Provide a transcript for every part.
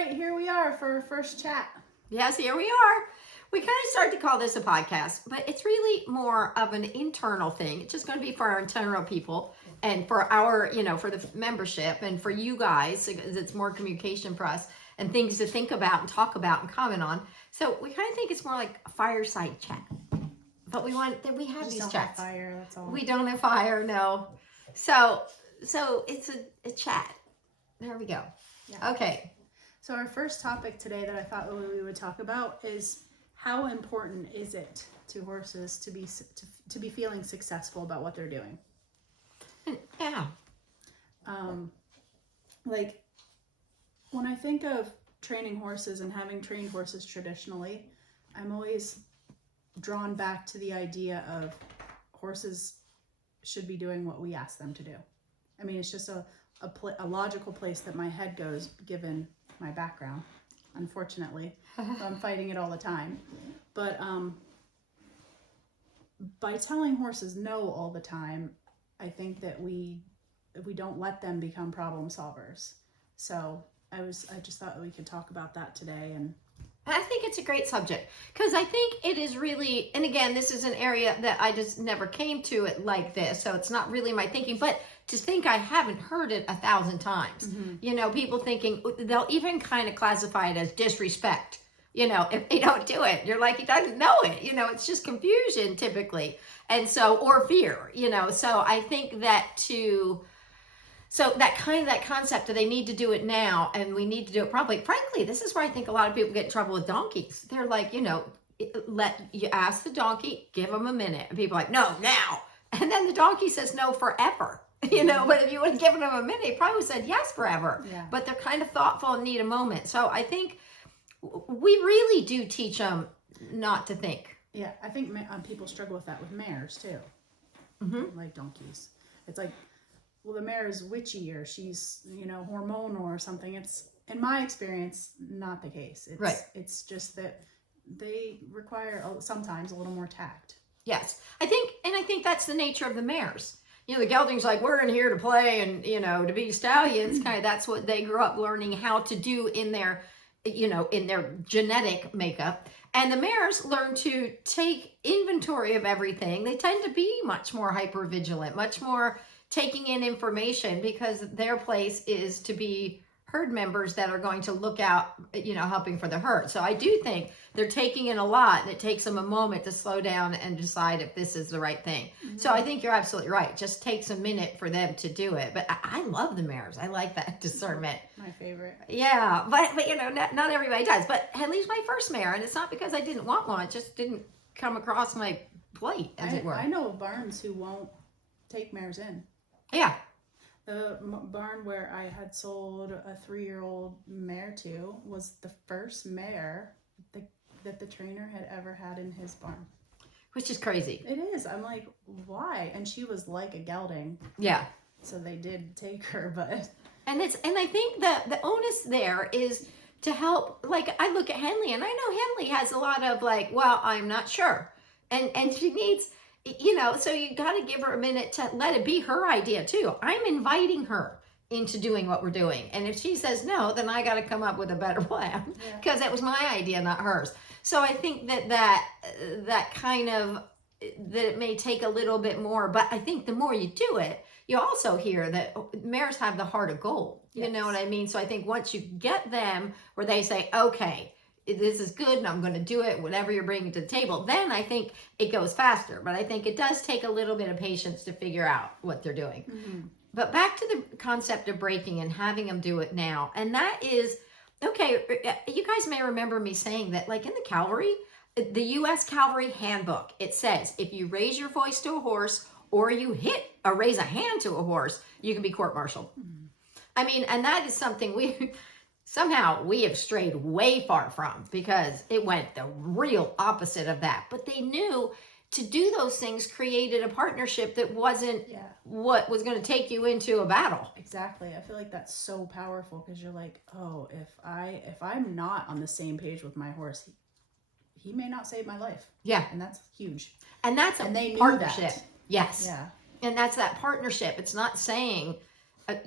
right, here we are for our first chat. Yes, here we are. We kind of started to call this a podcast, but it's really more of an internal thing. It's just going to be for our internal people and for our, for the membership and for you guys. It's more communication for us and things to think about and talk about and comment on. So we kind of think it's more like a fireside chat. But we have these chats. Have fire, that's all. We don't have fire, no. So it's a chat. There we go. Yeah. Okay. So our first topic today that I thought we would talk about is how important is it to horses to be feeling successful about what they're doing? Yeah. Like when I think of training horses and having trained horses traditionally, I'm always drawn back to the idea of horses should be doing what we ask them to do. I mean, it's just a logical place that my head goes given my background. Unfortunately, I'm fighting it all the time. But by telling horses no all the time, I think that we don't let them become problem solvers. So I just thought that we could talk about that today. And I think it's a great subject because I think it is really, and again, this is an area that I just never came to it like this. So it's not really my thinking, but to think I haven't heard it 1,000 times. Mm-hmm. People thinking they'll even kind of classify it as disrespect. If they don't do it, you're like, he doesn't know it. It's just confusion typically. And so, or fear, so I think that that concept that they need to do it now and we need to do it properly. Frankly, this is where I think a lot of people get in trouble with donkeys. They're like, let you ask the donkey, give them a minute. And people are like, no, now. And then the donkey says no forever. But if you would have given them a minute, he probably said yes forever. Yeah. But they're kind of thoughtful and need a moment. So I think we really do teach them not to think. Yeah, I think people struggle with that with mares too. Mm-hmm. Like donkeys. It's like, well, the mare is witchy or she's, hormonal or something. It's, in my experience, not the case. Right. It's just that they require sometimes a little more tact. Yes. I think that's the nature of the mares. The geldings like, we're in here to play and, to be stallions. Kind of that's what they grew up learning how to do in their, in their genetic makeup. And the mares learn to take inventory of everything. They tend to be much more hypervigilant, much more taking in information because their place is to be herd members that are going to look out, helping for the herd. So I do think they're taking in a lot and it takes them a moment to slow down and decide if this is the right thing. Mm-hmm. So I think you're absolutely right. It just takes a minute for them to do it. But I love the mares. I like that discernment. My favorite. Yeah, but not everybody does. But Henley's my first mare, and it's not because I didn't want one. It just didn't come across my plate, as it were. I know of barns who won't take mares in. Yeah. The barn where I had sold a 3-year-old mare to was the first mare that the trainer had ever had in his barn. Which is crazy. It is. I'm like, why? And she was like a gelding. Yeah. So they did take her, but... And I think that the onus there is to help, like, I look at Henley, and I know Henley has a lot of, like, well, I'm not sure. And she needs... so you got to give her a minute to let it be her idea too. I'm inviting her into doing what we're doing. And if she says no, then I got to come up with a better plan because that was my idea, not hers. So I think that kind of, that it may take a little bit more, but I think the more you do it, you also hear that mares have the heart of gold. You know what I mean? So I think once you get them where they say, okay, this is good and I'm going to do it, whatever you're bringing to the table, then I think it goes faster. But I think it does take a little bit of patience to figure out what they're doing. Mm-hmm. But back to the concept of breaking and having them do it now. And that is, okay, you guys may remember me saying that, like in the cavalry, the U.S. Cavalry Handbook, it says if you raise your voice to a horse or you hit or raise a hand to a horse, you can be court-martialed. Mm-hmm. I mean, and that is something we have strayed way far from because it went the real opposite of that. But they knew to do those things created a partnership that wasn't what was going to take you into a battle. Exactly. I feel like that's so powerful because you're like, oh, if I'm not on the same page with my horse, he may not save my life. Yeah. And that's huge. And that's they partnership. Knew that. Yes. Yeah. And that's that partnership. It's not saying,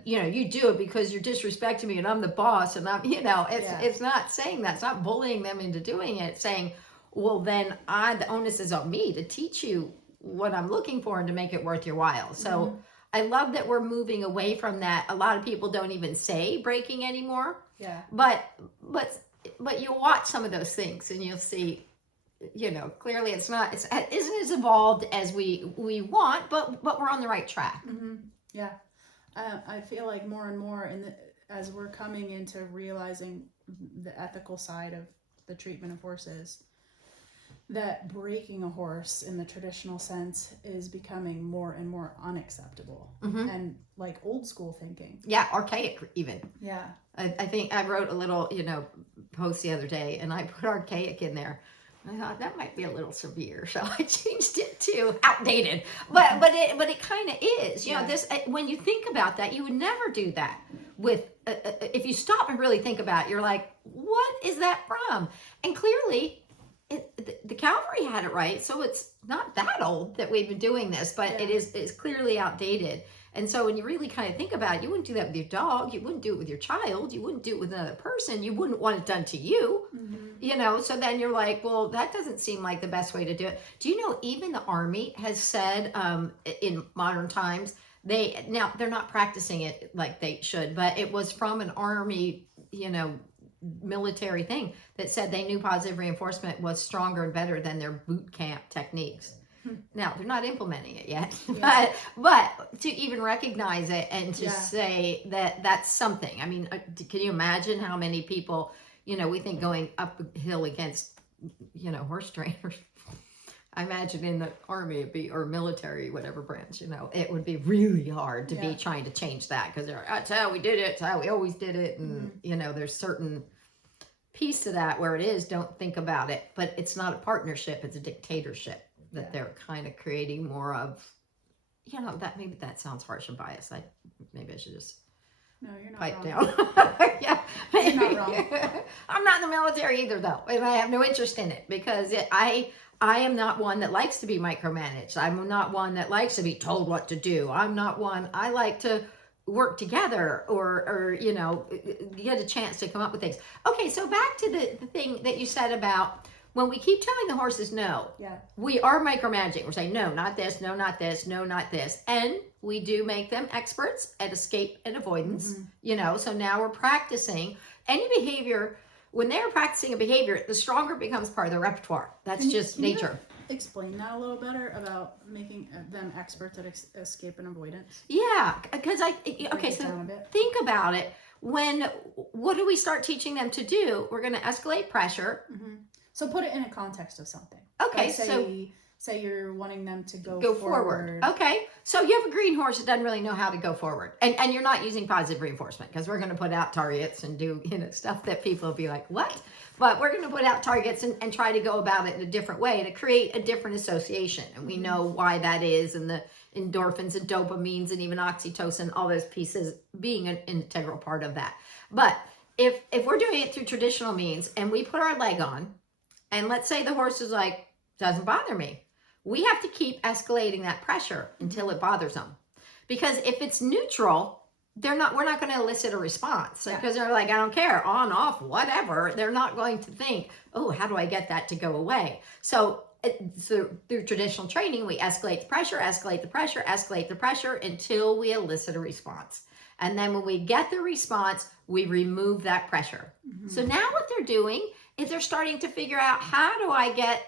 you do it because you're disrespecting me and I'm the boss and I'm, it's not saying that. It's not bullying them into doing it. It's saying, well, then the onus is on me to teach you what I'm looking for and to make it worth your while. So I love that we're moving away from that. A lot of people don't even say breaking anymore. Yeah. But you'll watch some of those things and you'll see, clearly it isn't as evolved as we want, but we're on the right track. Mm-hmm. Yeah. I feel like more and more as we're coming into realizing the ethical side of the treatment of horses, that breaking a horse in the traditional sense is becoming more and more unacceptable and like old school thinking. Yeah, archaic even. Yeah. I think I wrote a little, post the other day and I put archaic in there. I thought that might be a little severe, so I changed it to outdated. But it kind of is. This when you think about that, you would never do that with. If you stop and really think about it, you're like, what is that from? And clearly, the cavalry had it right, so it's not that old that we've been doing this, but it's clearly outdated. And so when you really kind of think about it, you wouldn't do that with your dog. You wouldn't do it with your child. You wouldn't do it with another person. You wouldn't want it done to you. So then you're like, well, that doesn't seem like the best way to do it. Do you know even the Army has said in modern times, they're not practicing it like they should, but it was from an Army, military thing that said they knew positive reinforcement was stronger and better than their boot camp techniques. Now they're not implementing it yet, but to even recognize it and to say that that's something. I mean, can you imagine how many people, we think going uphill against, horse trainers. I imagine in the Army or military, whatever branch, it would be really hard to be trying to change that because they're like, that's how we did it. It's how we always did it. And, there's certain piece to that where it is, don't think about it, but it's not a partnership. It's a dictatorship that they're kind of creating more of, maybe that sounds harsh and biased. Maybe I should just pipe wrong. down. Yeah, maybe. You're not wrong. I'm not in the military either, though, and I have no interest in it because I am not one that likes to be micromanaged. I'm not one that likes to be told what to do. I'm not one. I like to work together or get a chance to come up with things. Okay, so back to the thing that you said about when we keep telling the horses no, we are micromanaging. We're saying, no, not this, no, not this, no, not this. And we do make them experts at escape and avoidance, so now we're practicing any behavior. When they're practicing a behavior, the stronger it becomes part of their repertoire. That's just nature. Explain that a little better about making them experts at escape and avoidance. Yeah, because think about it. What do we start teaching them to do? We're going to escalate pressure. So put it in a context of something. Okay, say you're wanting them to go forward. Okay, so you have a green horse that doesn't really know how to go forward, and you're not using positive reinforcement because we're going to put out targets and do stuff that people will be like, what? But we're going to put out targets and try to go about it in a different way to create a different association, and we know why that is, and the endorphins and dopamines and even oxytocin, all those pieces being an integral part of that. But if we're doing it through traditional means and we put our leg on, and let's say the horse is like, doesn't bother me. We have to keep escalating that pressure until it bothers them. Because if it's neutral, we're not going to elicit a response. Because they're like, I don't care, on, off, whatever. They're not going to think, oh, how do I get that to go away? So through traditional training, we escalate the pressure, escalate the pressure, escalate the pressure until we elicit a response. And then when we get the response, we remove that pressure. So now what they're doing is they're starting to figure out, how do I get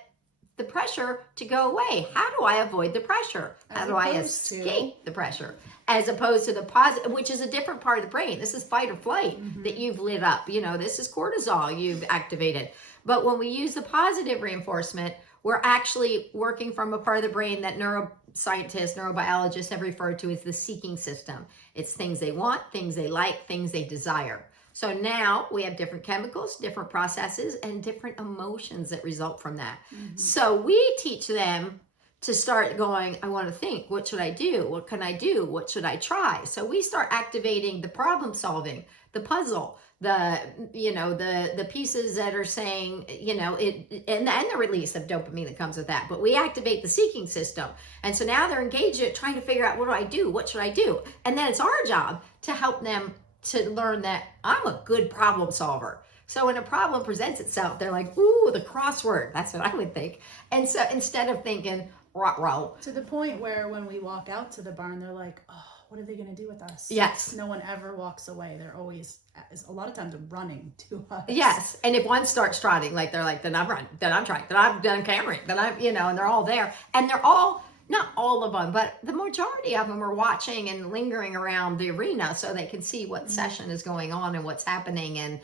the pressure to go away? How do I avoid the pressure? How do I escape the pressure? As opposed to the positive, which is a different part of the brain. This is fight or flight that you've lit up. This is cortisol you've activated. But when we use the positive reinforcement, we're actually working from a part of the brain that neuroscientists, neurobiologists have referred to as the seeking system. It's things they want, things they like, things they desire. So now we have different chemicals, different processes, and different emotions that result from that. So we teach them to start going, I want to think, what should I do? What can I do? What should I try? So we start activating the problem solving, the puzzle, the pieces that are saying, and the release of dopamine that comes with that. But we activate the seeking system. And so now they're engaged at trying to figure out, what do I do? What should I do? And then it's our job to help them to learn that I'm a good problem solver. So when a problem presents itself, they're like, ooh, the crossword. That's what I would think. And so instead of thinking, roll. To the point where when we walk out to the barn, they're like, oh, what are they going to do with us? Yes. No one ever walks away. They're always, a lot of times, running to us. Yes. And if one starts trotting, like they're like, then I'm running, then I'm trying, then I'm done cammering, then I'm, and they're all there. And they're all, not all of them, but the majority of them are watching and lingering around the arena so they can see what session is going on and what's happening and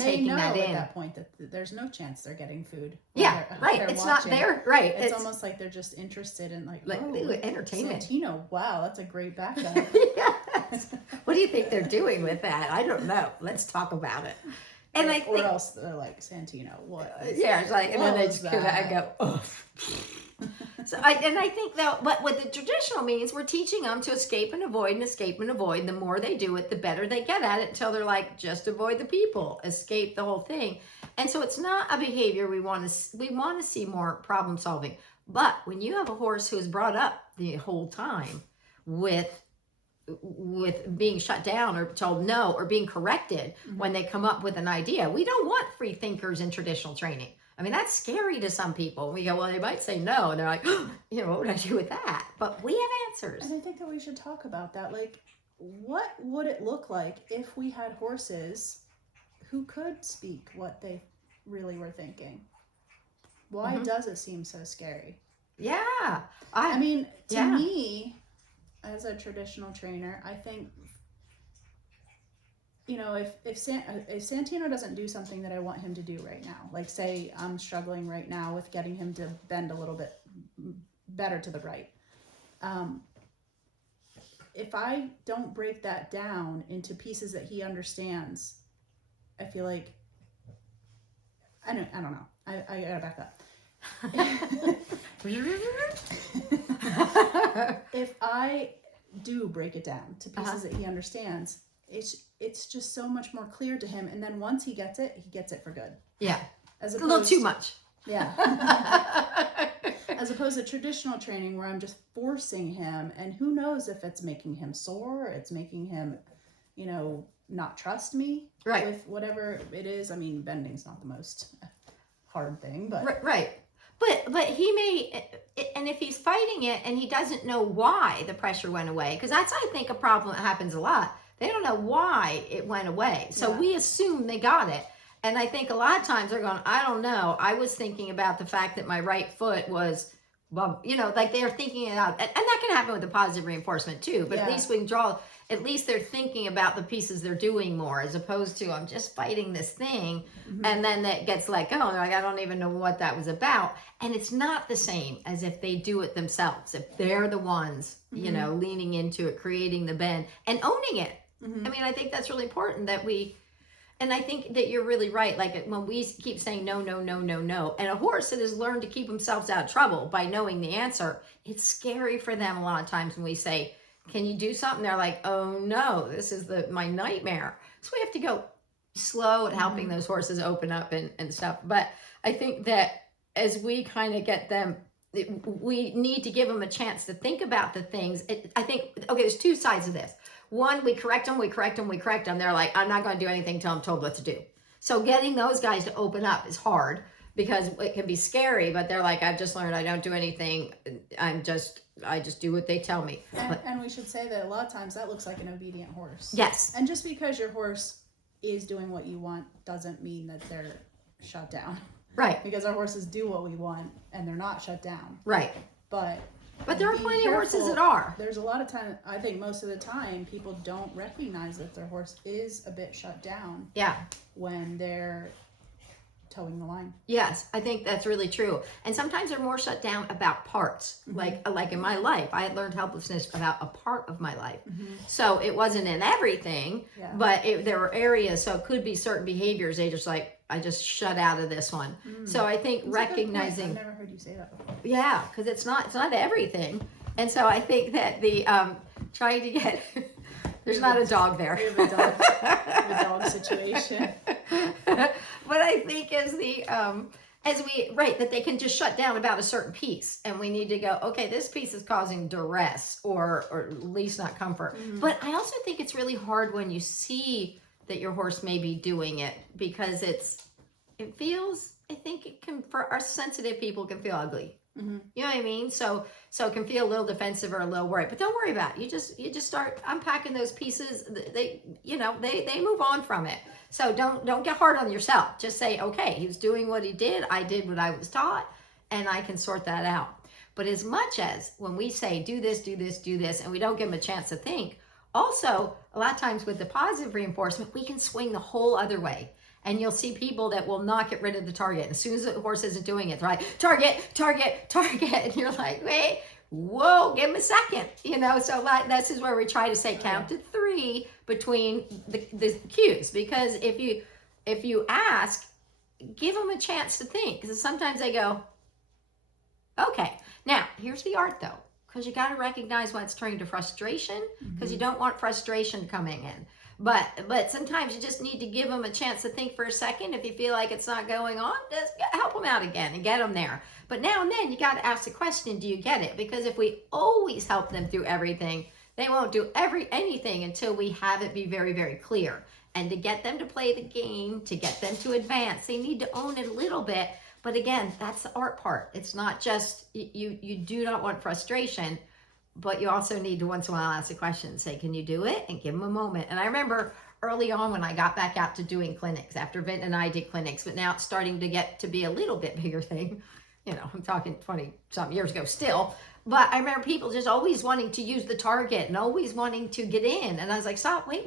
taking that in. At that point that there's no chance they're getting food. Yeah, right. It's watching. Not there. Right. It's almost like they're just interested in entertainment. Santino, wow, that's a great backup. Yes. What do you think they're doing with that? I don't know. Let's talk about it. And or else they're like, Santino, what? Yeah, it's like, and then they just go, oh. So I think that what the traditional means, we're teaching them to escape and avoid and escape and avoid. The more they do it, the better they get at it, until they're like, just avoid the people, escape the whole thing. And so it's not a behavior we want to see more problem solving. But when you have a horse who is brought up the whole time with being shut down or told no or being corrected when they come up with an idea, we don't want free thinkers in traditional training. I mean, that's scary to some people. We go, well, they might say no. And they're like, what would I do with that? But we have answers. And I think that we should talk about that. Like, what would it look like if we had horses who could speak what they really were thinking? Why does it seem so scary? Yeah. I mean, to me, as a traditional trainer, I think, if Santino doesn't do something that I want him to do right now, like say I'm struggling right now with getting him to bend a little bit better to the right. If I don't break that down into pieces that he understands, I feel like, I don't know. I gotta back up. If I do break it down to pieces that he understands, it's just so much more clear to him. And then once he gets it for good. Yeah. A little too much. Yeah. As opposed to traditional training where I'm just forcing him, and who knows if it's making him sore, it's making him, not trust me with whatever it is. I mean, bending's not the most hard thing, but right. But he may, and if he's fighting it and he doesn't know why the pressure went away, because that's, I think, a problem that happens a lot. They don't know why it went away. So we assume they got it. And I think a lot of times they're going, I don't know. I was thinking about the fact that my right foot was, like they're thinking about, and that can happen with the positive reinforcement too. But at least we can at least they're thinking about the pieces they're doing more, as opposed to, I'm just fighting this thing. And then that gets let go. They're like, I don't even know what that was about. And it's not the same as if they do it themselves. If they're the ones, leaning into it, creating the bend and owning it. I mean, I think that's really important and I think that you're really right. Like when we keep saying no, no, no, no, no, and a horse that has learned to keep themselves out of trouble by knowing the answer, it's scary for them a lot of times when we say, can you do something? They're like, oh no, this is my nightmare. So we have to go slow at helping those horses open up and stuff. But I think that as we kind of get them, we need to give them a chance to think about the things. I think, okay, there's two sides of this. One, we correct them. They're like, I'm not going to do anything until I'm told what to do. So getting those guys to open up is hard because it can be scary, but they're like, I've just learned I don't do anything. I just do what they tell me. And we should say that a lot of times that looks like an obedient horse. Yes. And just because your horse is doing what you want doesn't mean that they're shut down. Right. Because our horses do what we want and they're not shut down. Right. But there are plenty of horses that are. There's a lot of time, I think most of the time, people don't recognize that their horse is a bit shut down. Yeah. When they're towing the line. Yes, I think that's really true. And sometimes they're more shut down about parts. Like in my life, I had learned helplessness about a part of my life. So it wasn't in everything, but there were areas. So it could be certain behaviors. They just like, I just shut out of this one. So I think That's recognizing. I've never heard you say that before. Yeah, because it's not everything. And so I think that the trying to get There's not a dog there. We have a dog situation. But I think that they can just shut down about a certain piece, and we need to go, okay, this piece is causing duress or at least not comfort. But I also think it's really hard when you see that your horse may be doing it, because it feels, I think it can, for our sensitive people, can feel ugly. You know what I mean? So it can feel a little defensive or a little worried, but don't worry about it. You just start unpacking those pieces. They move on from it. So don't get hard on yourself. Just say, okay, he was doing what he did. I did what I was taught, and I can sort that out. But as much as when we say, do this, do this, do this, and we don't give them a chance to think, also, a lot of times with the positive reinforcement, we can swing the whole other way. And you'll see people that will not get rid of the target. As soon as the horse isn't doing it, they're like, target, target, target. And you're like, wait, whoa, give him a second. So this is where we try to say count to 3 between the cues. Because if you ask, give them a chance to think. Because sometimes they go, okay. Now, here's the art though. Because you got to recognize when it's turning to frustration. Because you don't want frustration coming in. But sometimes you just need to give them a chance to think for a second. If you feel like it's not going on, just help them out again and get them there. But now and then you got to ask the question, do you get it? Because if we always help them through everything, they won't do anything until we have it be very, very clear. And to get them to play the game, to get them to advance, they need to own it a little bit. But again, that's the art part. It's not just, you do not want frustration. But you also need to once in a while ask a question and say, can you do it? And give them a moment. And I remember early on when I got back out to doing clinics, after Vint and I did clinics, but now it's starting to get to be a little bit bigger thing. I'm talking 20-something years ago still. But I remember people just always wanting to use the target and always wanting to get in. And I was like, stop, wait.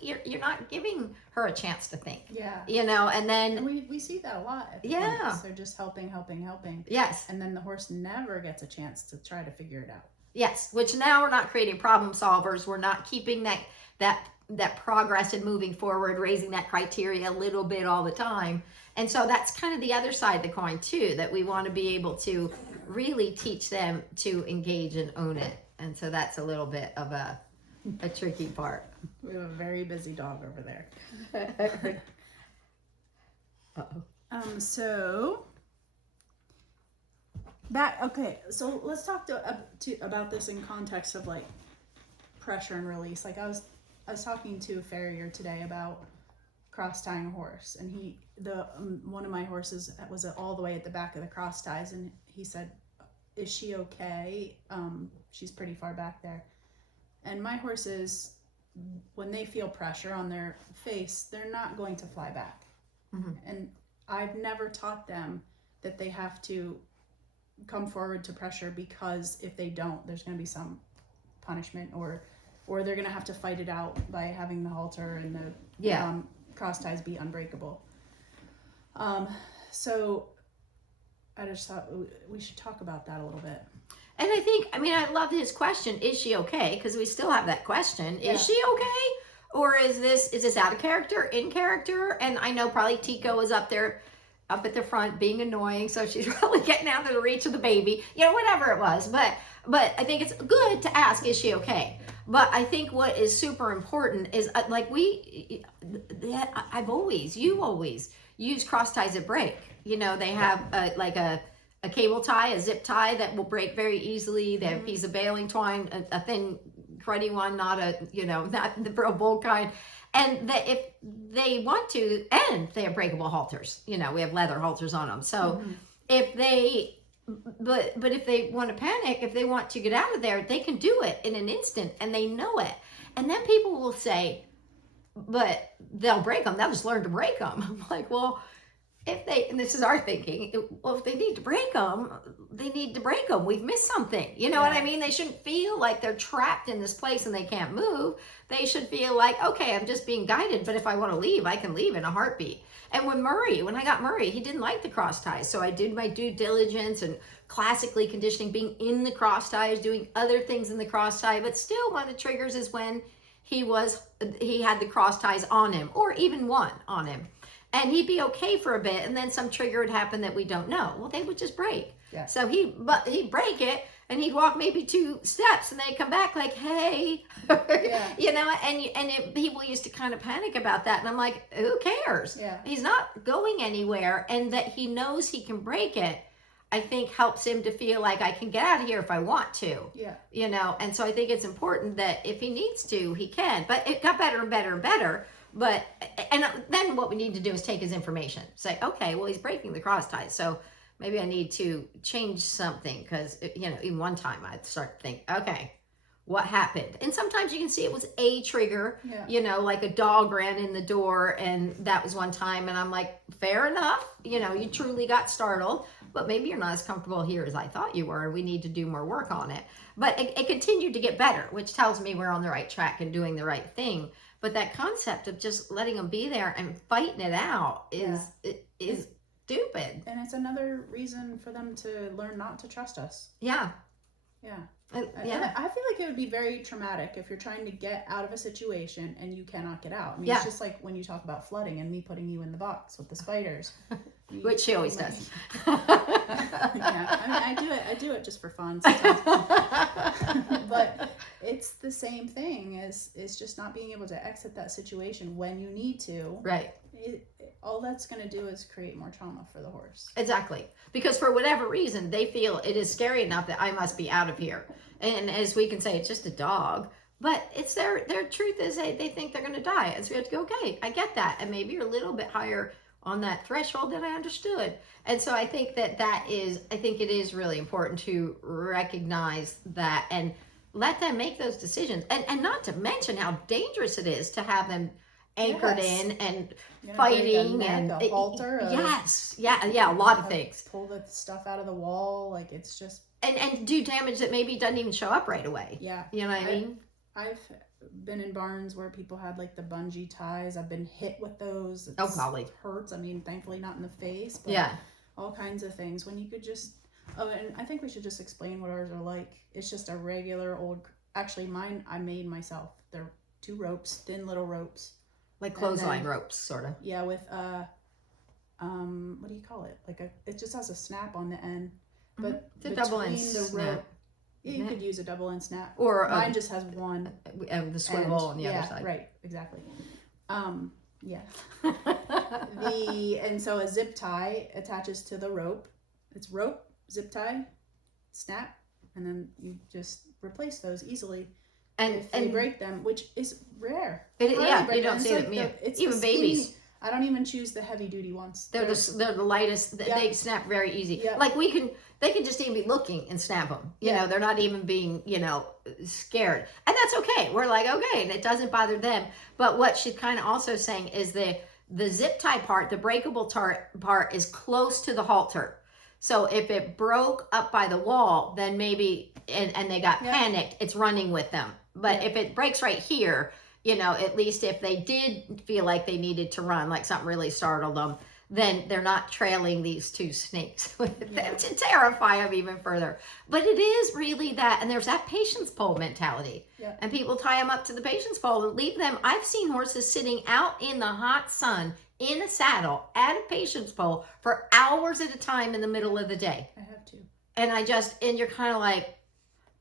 You're not giving her a chance to think. Yeah. And then. And we see that a lot. Yeah. They're just helping. Yes. And then the horse never gets a chance to try to figure it out. Yes, which now we're not creating problem solvers. We're not keeping that progress and moving forward, raising that criteria a little bit all the time. And so that's kind of the other side of the coin too, that we want to be able to really teach them to engage and own it. And so that's a little bit of a tricky part. We have a very busy dog over there. Uh-oh. So let's talk about this in context of like pressure and release. Like I was talking to a farrier today about cross tying a horse, and one of my horses was all the way at the back of the cross ties, and he said, is she okay? She's pretty far back there. And my horses, when they feel pressure on their face, they're not going to fly back. And I've never taught them that they have to come forward to pressure, because if they don't, there's going to be some punishment, or they're going to have to fight it out by having the halter and the cross ties be unbreakable. So I just thought we should talk about that a little bit. And I love his question, is she okay? Because we still have that question. Yeah. Is she okay? Or is this out of character, in character? And I know probably Tico is up at the front being annoying, so she's probably getting out of the reach of the baby, whatever it was. But I think it's good to ask, is she okay? But I think what is super important is you always use cross ties that break. They have a cable tie, a zip tie that will break very easily. They have a piece of baling twine, a thin, cruddy one, not not the real bold kind. And that if they want to, and they have breakable halters, we have leather halters on them. So if they, but if they want to panic, if they want to get out of there, they can do it in an instant, and they know it. And then people will say, but they'll break them. They'll just learn to break them. I'm like, well, and this is our thinking, well, if they need to break them, they need to break them. We've missed something. You know what I mean? They shouldn't feel like they're trapped in this place and they can't move. They should feel like, okay, I'm just being guided, but if I want to leave, I can leave in a heartbeat. And when I got Murray, he didn't like the cross ties. So I did my due diligence and classically conditioning, being in the cross ties, doing other things in the cross tie. But still, one of the triggers is when he had the cross ties on him, or even one on him. And he'd be okay for a bit, and then some trigger would happen that we don't know. Well, they would just break. Yeah. So he'd break it, and he'd walk maybe 2 steps, and they'd come back like, hey, Yeah. you know, people used to kind of panic about that. And I'm like, who cares? Yeah. He's not going anywhere. And that he knows he can break it, I think helps him to feel like I can get out of here if I want to. Yeah. You know, and so I think it's important that if he needs to, he can. But it got better and better and better. But, and then what we need to do is take his information. Say, okay, well, he's breaking the cross ties. So maybe I need to change something. Because, you know, even one time I'd start to think, okay, what happened? And sometimes you can see it was a trigger, Yeah. you know, like a dog ran in the door, and that was one time. And I'm like, fair enough. You know, you truly got startled, but maybe you're not as comfortable here as I thought you were. We need to do more work on it. But it continued to get better, which tells me we're on the right track and doing the right thing. But that concept of just letting them be there and fighting it out is stupid. And it's another reason for them to learn not to trust us. Yeah. Yeah. Yeah. I feel like it would be very traumatic if you're trying to get out of a situation and you cannot get out. I mean, Yeah. it's just like when you talk about flooding and me putting you in the box with the spiders. Which she always does. Yeah, I mean, I do it just for fun sometimes. But it's the same thing as just not being able to exit that situation when you need to. Right. All that's going to do is create more trauma for the horse. Exactly. Because for whatever reason, they feel it is scary enough that I must be out of here. And as we can say, it's just a dog. But it's their truth is they think they're going to die. And so we have to go, okay, I get that. And maybe you're a little bit higher on that threshold than I understood. And so I think I think it is really important to recognize that and let them make those decisions. And not to mention how dangerous it is to have them anchored in and fighting and a halter. Yes. Yeah. A lot of things. Pull the stuff out of the wall. Like it's just. And do damage that maybe doesn't even show up right away. Yeah. You know what I mean? I've been in barns where people had like the bungee ties. I've been hit with those. Golly. It hurts. I mean, thankfully not in the face, but yeah. all kinds of things. When you could just, and I think we should just explain what ours are like. It's just a regular old, actually mine I made myself. They're 2 ropes, thin little ropes. Like clothesline ropes, sort of. Yeah, with, what do you call it? It just has a snap on the end. But it's a double end snap. You could use a double end snap. Or mine just has one. The swivel on the other side. Right, exactly. Yeah. And so a zip tie attaches to the rope. It's rope, zip tie, snap, and then you just replace those easily. And if they break them, which is rare. You don't see it. Even babies. I don't even choose the heavy duty ones. They're the lightest. They snap very easy. Yep. Like they can just even be looking and snap them. You know, they're not even being, scared. And that's okay. We're like, okay, and it doesn't bother them. But what she's kind of also saying is the zip tie part, the breakable part is close to the halter. So if it broke up by the wall, then maybe, and they got panicked, it's running with them. But if it breaks right here, at least if they did feel like they needed to run, like something really startled them, then they're not trailing these 2 snakes with them to terrify them even further. But it is really that, and there's that patience pole mentality. Yeah. And people tie them up to the patience pole and leave them. I've seen horses sitting out in the hot sun in a saddle at a patience pole for hours at a time in the middle of the day. I have to. And you're kind of like,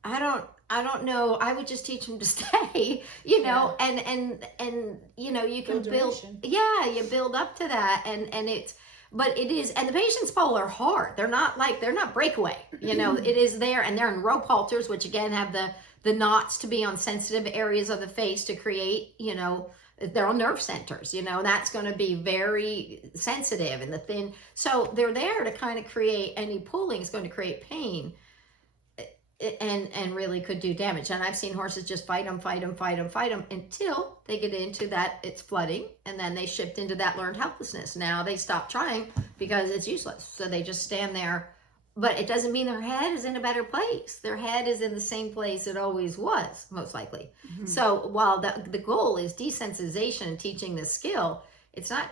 I don't know. I would just teach them to stay, and you can build, you build up to that. But it is, and the patience pole are hard. They're not breakaway, it is there, and they're in rope halters, which again have the knots to be on sensitive areas of the face to create, they're on nerve centers, that's going to be very sensitive and the thin. So they're there to kind of create, any pulling is going to create pain. And really could do damage. And I've seen horses just fight them until they get into that it's flooding, and then they shift into that learned helplessness. Now they stop trying because it's useless. So they just stand there. But it doesn't mean their head is in a better place. Their head is in the same place it always was, most likely. Mm-hmm. So while the goal is desensitization and teaching the skill, it's not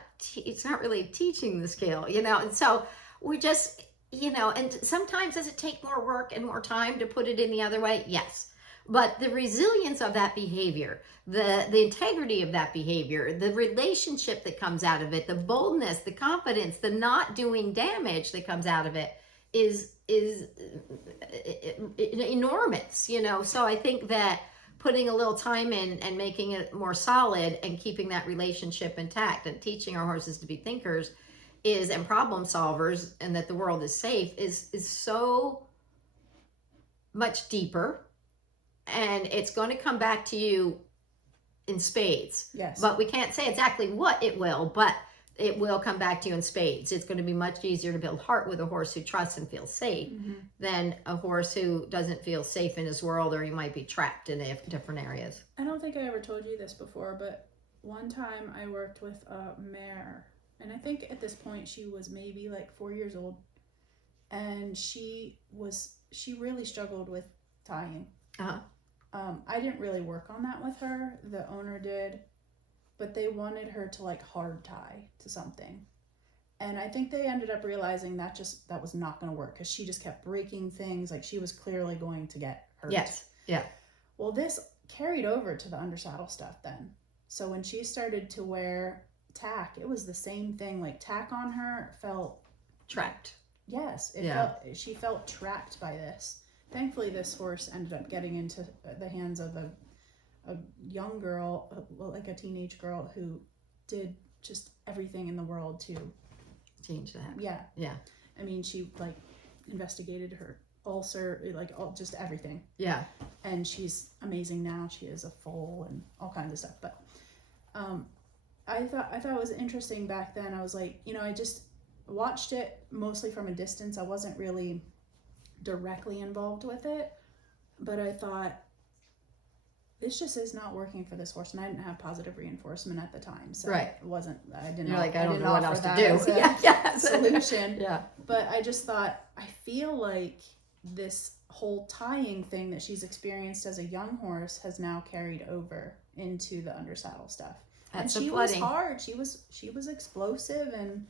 really teaching the skill, And so we're just... and sometimes does it take more work and more time to put it in the other way? Yes. But the resilience of that behavior, the integrity of that behavior, the relationship that comes out of it, the boldness, the confidence, the not doing damage that comes out of it is enormous, you know. So I think that putting a little time in and making it more solid and keeping that relationship intact and teaching our horses to be thinkers is and problem solvers, and that the world is safe is so much deeper, and it's going to come back to you in spades. Yes. But we can't say exactly what it will, but it will come back to you in spades. It's going to be much easier to build heart with a horse who trusts and feels safe than a horse who doesn't feel safe in his world, or he might be trapped in different areas. I don't think I ever told you this before, but one time I worked with a mare, and I think at this point she was maybe like 4 years old, and she really struggled with tying. I didn't really work on that with her. The owner did, but they wanted her to like hard tie to something. And I think they ended up realizing that was not going to work, because she just kept breaking things. Like, she was clearly going to get hurt. Yes. Yeah. Well, this carried over to the undersaddle stuff then. So when she started to wear tack, it was the same thing. Like, tack on her felt trapped. Yes. She felt trapped by this. Thankfully, this horse ended up getting into the hands of a young girl, like a teenage girl, who did just everything in the world to change that. Yeah. Yeah. I mean, she like investigated her ulcer, like just everything. Yeah. And she's amazing now. She is a foal and all kinds of stuff. But I thought it was interesting back then. I was like, you know, I just watched it mostly from a distance. I wasn't really directly involved with it, but I thought, this just is not working for this horse, and I didn't have positive reinforcement at the time, so right. it wasn't. I didn't. You're like, I don't didn't know what else offer to do. that as a solution. Yeah. But I just thought, I feel like this whole tying thing that she's experienced as a young horse has now carried over into the undersaddle stuff. That's and she was hard. She was explosive and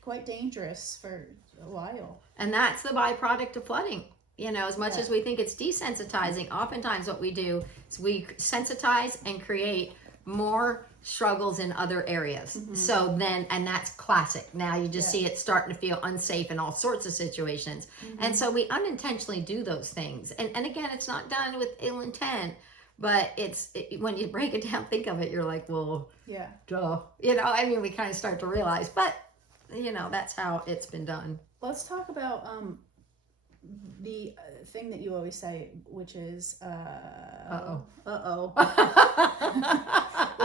quite dangerous for a while. And that's the byproduct of flooding. You know, as much as we think it's desensitizing, oftentimes what we do is we sensitize and create more struggles in other areas. So then, and that's classic. Now you just see it starting to feel unsafe in all sorts of situations. And so we unintentionally do those things. And again, it's not done with ill intent, but when you break it down, think of it, you're like, well, duh. You know, I mean, we kind of start to realize, but you know, that's how it's been done. Let's talk about the thing that you always say, which is we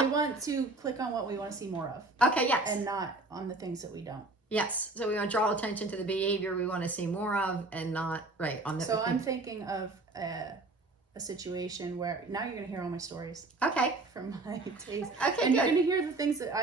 want to click on what we want to see more of. Okay, yes. And not on the things that we don't. Yes. So we want to draw attention to the behavior we want to see more of, and not on the. So I'm thinking of a situation where now you're going to hear all my stories. Okay. From my days. Okay. And you're going to hear the things that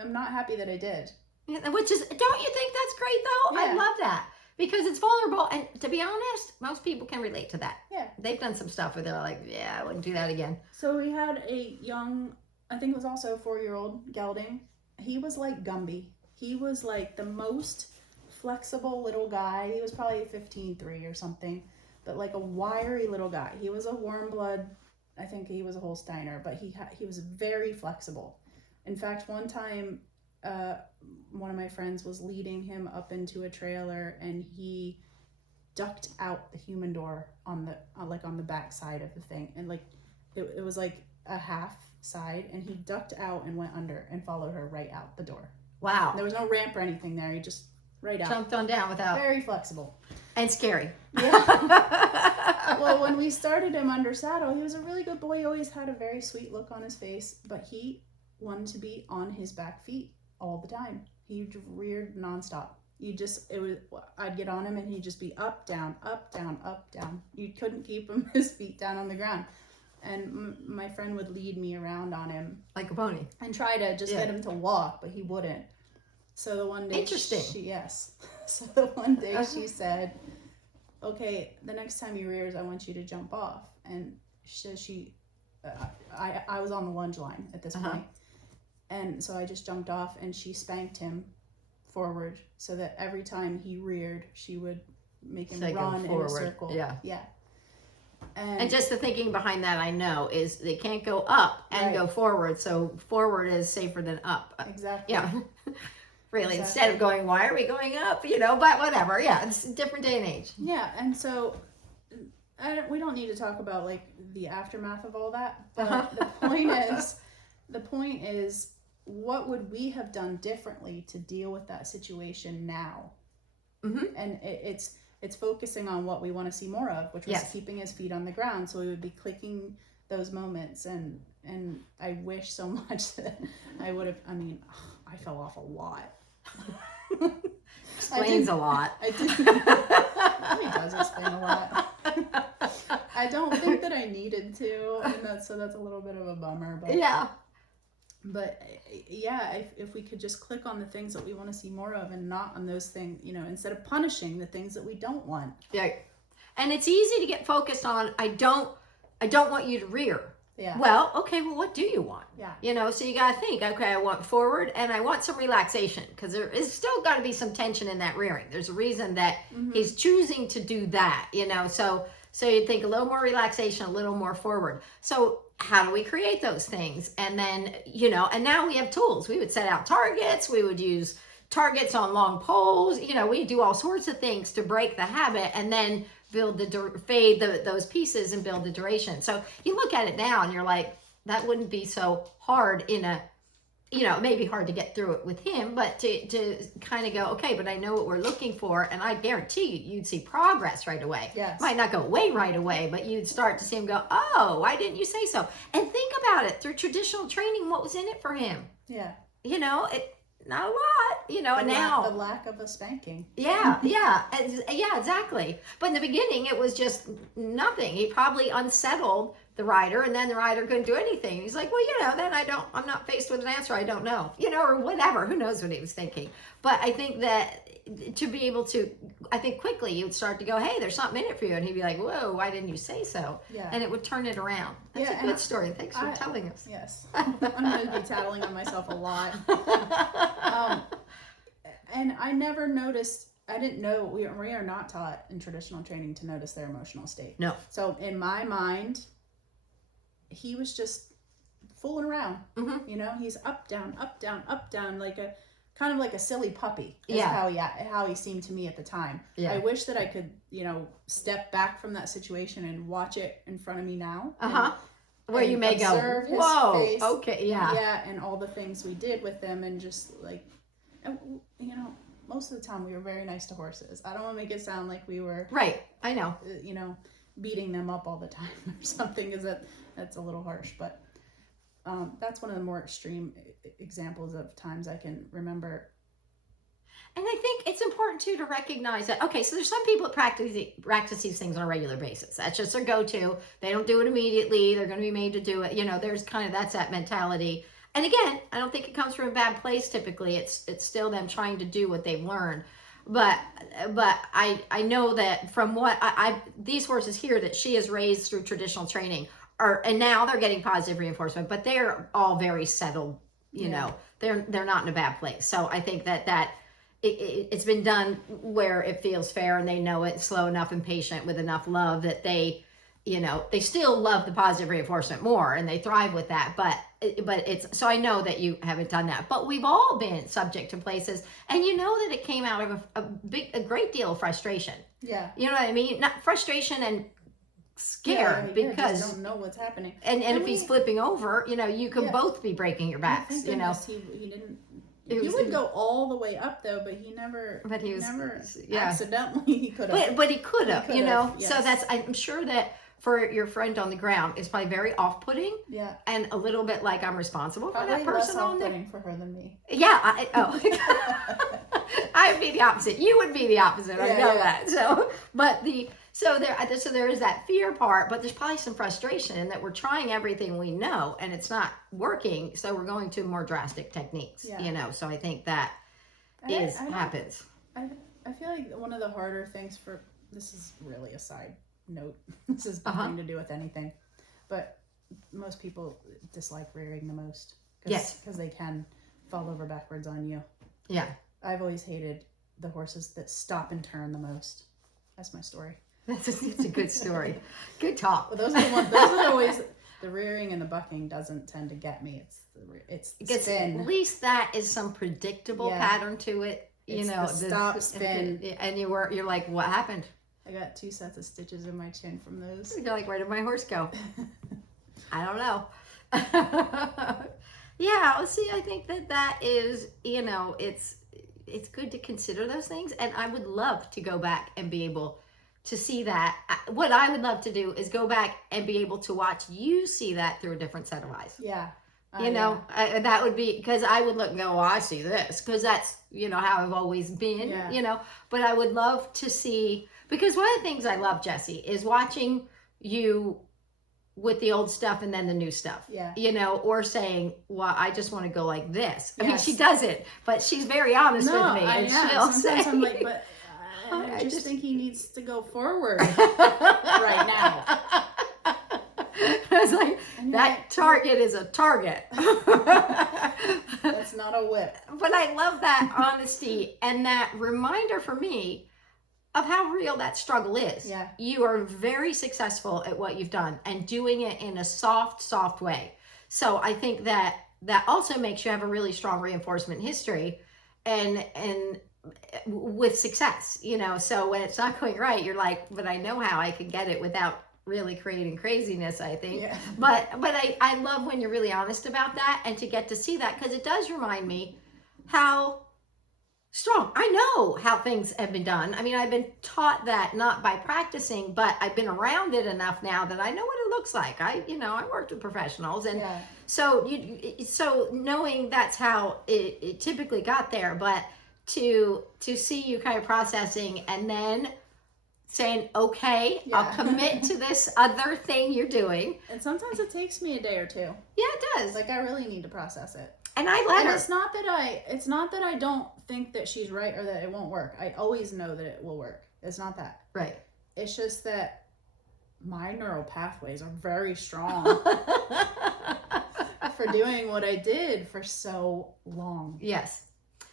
I'm not happy that I did. Yeah, which is, don't you think that's great though? Yeah. I love that. Because it's vulnerable, and to be honest, most people can relate to that. Yeah. They've done some stuff where they're like, yeah, I wouldn't do that again. So we had a young, I think it was also a 4-year-old gelding. He was like Gumby. He was like the most flexible little guy. He was probably 15.3 or something, but like a wiry little guy. He was a warm blood. I think he was a Holsteiner, but he was very flexible. In fact, one time, one of my friends was leading him up into a trailer, and he ducked out the human door on the back side of the thing, and like it was like a half side, and he ducked out and went under and followed her right out the door. Wow. There was no ramp or anything there. He just right out. Jumped on down without. Very flexible. And scary. Yeah. Well, when we started him under saddle, he was a really good boy. He always had a very sweet look on his face, but he wanted to be on his back feet all the time. He reared nonstop. I'd get on him and he'd just be up, down, up, down, up, down. You couldn't keep his feet down on the ground. And my friend would lead me around on him. Like a pony. And try to just get him to walk, but he wouldn't. So the one day... Interesting. Yes. So the one day she said, okay, the next time he rears, I want you to jump off. And I was on the lunge line at this point. And so I just jumped off, and she spanked him forward so that every time he reared, she would make him run in a circle. Yeah. And just the thinking behind that, I know, is they can't go up and go forward. So forward is safer than up. Exactly. Yeah. really, Exactly. instead of going, why are we going up? But whatever. Yeah, it's a different day and age. Yeah, and so we don't need to talk about like the aftermath of all that, but Uh-huh. the point is, what would we have done differently to deal with that situation now? Mm-hmm. And it's focusing on what we want to see more of, which was Yes. keeping his feet on the ground. So we would be clicking those moments, and I wish so much that I would have. I mean, I fell off a lot. Explains a lot. I did. He does explain a lot. I don't think that I needed to, and that's a little bit of a bummer. But Yeah. But yeah, if we could just click on the things that we want to see more of, and not on those things, instead of punishing the things that we don't want. Yeah. And it's easy to get focused on, I don't want you to rear. Yeah. Well, okay, well, what do you want? Yeah. So you got to think, okay, I want forward and I want some relaxation, because there is still got to be some tension in that rearing. There's a reason that he's choosing to do that, so you think a little more relaxation, a little more forward. So how do we create those things? And then, and now we have tools. We would set out targets. We would use targets on long poles. We do all sorts of things to break the habit, and then build fade those pieces and build the duration. So you look at it now and you're like, that wouldn't be so hard it may be hard to get through it with him, but to kind of go, okay, but I know what we're looking for, and I guarantee you'd see progress right away. Yes. Might not go away right away, but you'd start to see him go, oh, why didn't you say so? And think about it, through traditional training, what was in it for him? Yeah. Not a lot, and now the lack of a spanking. Yeah, exactly. But in the beginning, it was just nothing. He probably unsettled the rider, and then the rider couldn't do anything. He's like, well, then I'm not faced with an answer I don't know, or whatever. Who knows what he was thinking? But I think that to be able to, quickly you would start to go, hey, there's something in it for you. And he'd be like, whoa, why didn't you say so? Yeah. And it would turn it around. That's a good story. Thanks for telling us. Yes. I'm going to be tattling on myself a lot. And I never noticed, I didn't know, we are not taught in traditional training to notice their emotional state. No. So in my mind, he was just fooling around. Mm-hmm. He's up, down, like a kind of like a silly puppy. Is Yeah. how he seemed to me at the time. Yeah. I wish that I could, step back from that situation and watch it in front of me now. Uh-huh. Where you may go, whoa, face, okay, yeah. Yeah, and all the things we did with them, and just like, most of the time we were very nice to horses. I don't want to make it sound like we were right. I know. Beating them up all the time or something, because that's a little harsh. But that's one of the more extreme examples of times I can remember. And I think it's important too to recognize that, okay, so there's some people that practice these things on a regular basis. That's just their go-to. They don't do it immediately. They're going to be made to do it. There's that's that mentality. And again, I don't think it comes from a bad place typically. It's still them trying to do what they've learned. But I know that from what these horses here that she has raised through traditional training and now they're getting positive reinforcement, but they're all very settled, they're not in a bad place. So I think that it's been done where it feels fair, and they know it, slow enough and patient with enough love that they still love the positive reinforcement more, and they thrive with that. But it's, so I know that you haven't done that, but we've all been subject to places, and that it came out of a great deal of frustration. Yeah. You know what I mean? Not frustration and scared, because just don't know what's happening. And if he's flipping over, you could both be breaking your backs. He didn't. He would go all the way up though, but he never. But he was never yeah. accidentally. He could have. But he could have. Yes. So I'm sure that for your friend on the ground, it's probably very off-putting. Yeah. And a little bit like I'm responsible for that person less on there. off-putting for her than me. Yeah. I'd be the opposite. You would be the opposite. I know that. So there is that fear part, but there's probably some frustration in that we're trying everything we know and it's not working. So we're going to more drastic techniques. So I think that happens. I feel like one of the harder things this is really a side note. This has nothing to do with anything, but most people dislike rearing the most. Yes. Because they can fall over backwards on you. Yeah. I've always hated the horses that stop and turn the most. That's my story. It's a good story. Good talk. Well, those are the ones. Those are always. The rearing and the bucking doesn't tend to get me. It's the Because spin. at least that is some predictable pattern to it. It's the stop, spin. And you're like, what happened? I got 2 sets of stitches in my chin from those. You're like, where did my horse go? I don't know. Yeah, well, see, I think that is, it's good to consider those things. And I would love to go back and be able to see that. What I would love to do is go back and be able to watch you see that through a different set of eyes. Yeah. That would be, because I would look and go, oh, I see this, because that's, how I've always been, but I would love to see, because one of the things I love, Jessie, is watching you with the old stuff and then the new stuff, or saying, well, I just want to go like this. I mean, she doesn't, but she's very honest with me. And she'll sometimes say, I'm like, but I just think he needs to go forward right now. I was like, that target is a target. That's not a whip. But I love that honesty and that reminder for me of how real that struggle is. Yeah. You are very successful at what you've done and doing it in a soft way. So I think that also makes you have a really strong reinforcement history and with success, so when it's not going right, you're like, but I know how I can get it without really creating craziness, I think. Yeah. But I love when you're really honest about that, and to get to see that, because it does remind me how strong. I know how things have been done. I mean, I've been taught that not by practicing, but I've been around it enough now that I know what it looks like. I worked with professionals, and so knowing that's how it typically got there, but to see you kind of processing and then saying, okay, I'll commit to this other thing you're doing. And sometimes it takes me a day or 2. Yeah, it does. Like, I really need to process it. And I let her. It's not that I don't think that she's right or that it won't work. I always know that it will work. It's not that. Right. It's just that my neural pathways are very strong for doing what I did for so long. Yes.